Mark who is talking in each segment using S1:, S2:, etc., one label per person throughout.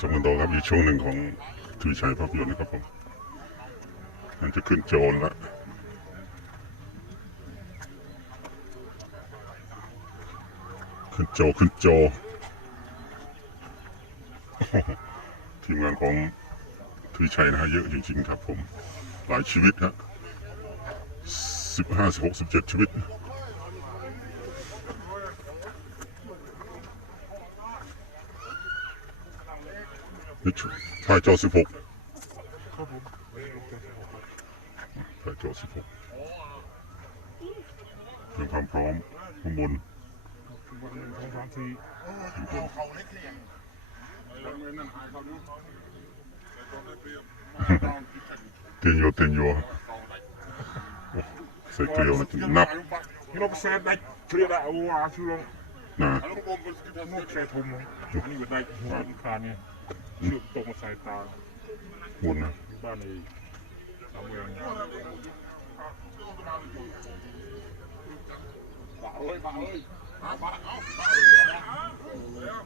S1: สมกันต่อครับอีกช่วงหนึ่งของทวีชัยภาพยนตร์นะครับผมมันจะขึ้นโจนละขึ้นโจขึ้นโจ ทีมงานของทวีชัยนะฮะเยอะจริงๆครับผม หลายชีวิตฮะสิบห้าสิบหกสิบเจ็ดชีวิต นี่ายจอสิบหกชายจอสิบหกเตรียมความพร้อมข้างบน
S2: วันหนึ่งสองสามสี่
S1: เตียนโยเตียนโยโอ้ใส่เกลียวนะนับ
S2: นี่เราไปแซ่ได้เคลียร์ได้เอาว่าช่วง
S1: นะ
S2: นุ่งแซ่ทุ่มอันนี้ก็ได้หัวคานเนี่ยเชือกตรงมาใส่ตา
S1: บนนะ
S2: บ้านในสามเมือง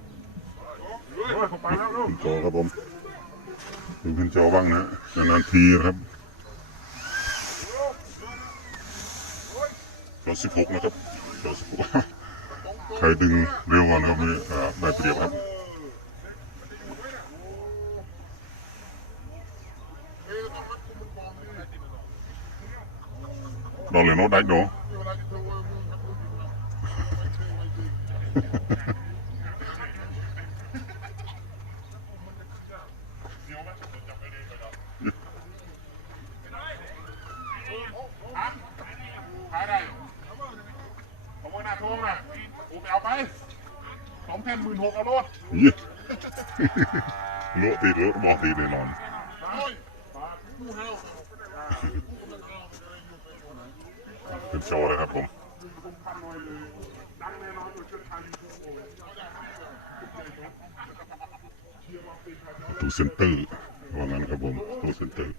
S2: โอ้ยเข้าไปแล้วลูก
S1: ขึ้นจอครับผมดูขึ้นจอบ้างนะนานๆทีนะครับจอสิบหกนะครับจอสิบหกใครดึงเร็วกว่านะครับไม่อ่าได้เปรียบครับ Đó là nó đánh đó.
S2: Dạ. ขายได้ผมว่าหน้าทวงนะกูไป เป็นโช
S1: ว์เลยครับผมตูเซนเตอร์ว่างั้นครับผมตูเซนเตอร์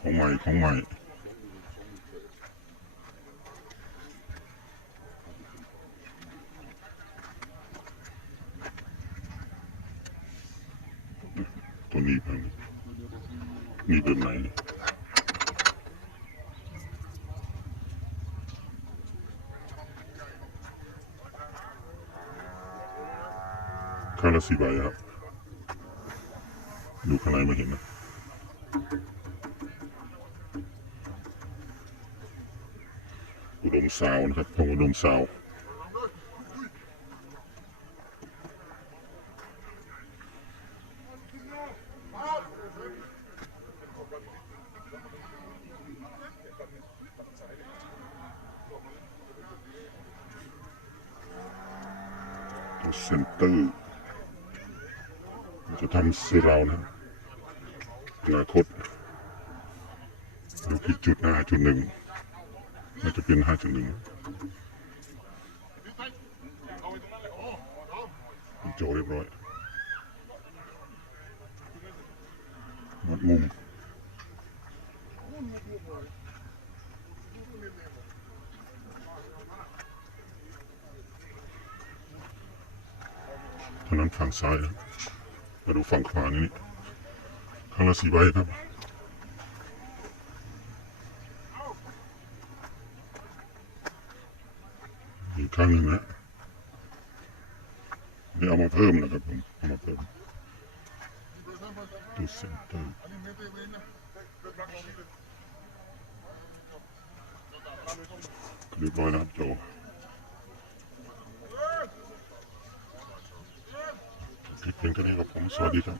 S1: ของใหม่ของใหม่ ตัวนี้เป็นนี่เป็นไหนข้างละสี่ใบครับดูข้างในม่เห็นนะอุดมสาวนะครับพงอุดมสาว ตัวเซนเตอร์จะทำเซรานะอนาคตดูที่จุดห้าจุดหนึ่งน่าจะเป็นห้าจุดหนึ่งโจเรียบร้อยหมดมุม นั้นฝั่งซ้ายครับมาดูฝั่งขวานี่ข้างละสี่ใบครับอีกครั้งหนึ่งนะนี่เอามาเพิ่มนะครับผมเอามาเพิ่มตัวเซนเตอร์เรียบร้อยนะครับโจ คลิปเพียงเท่านี้ครับผม สวัสดีครับ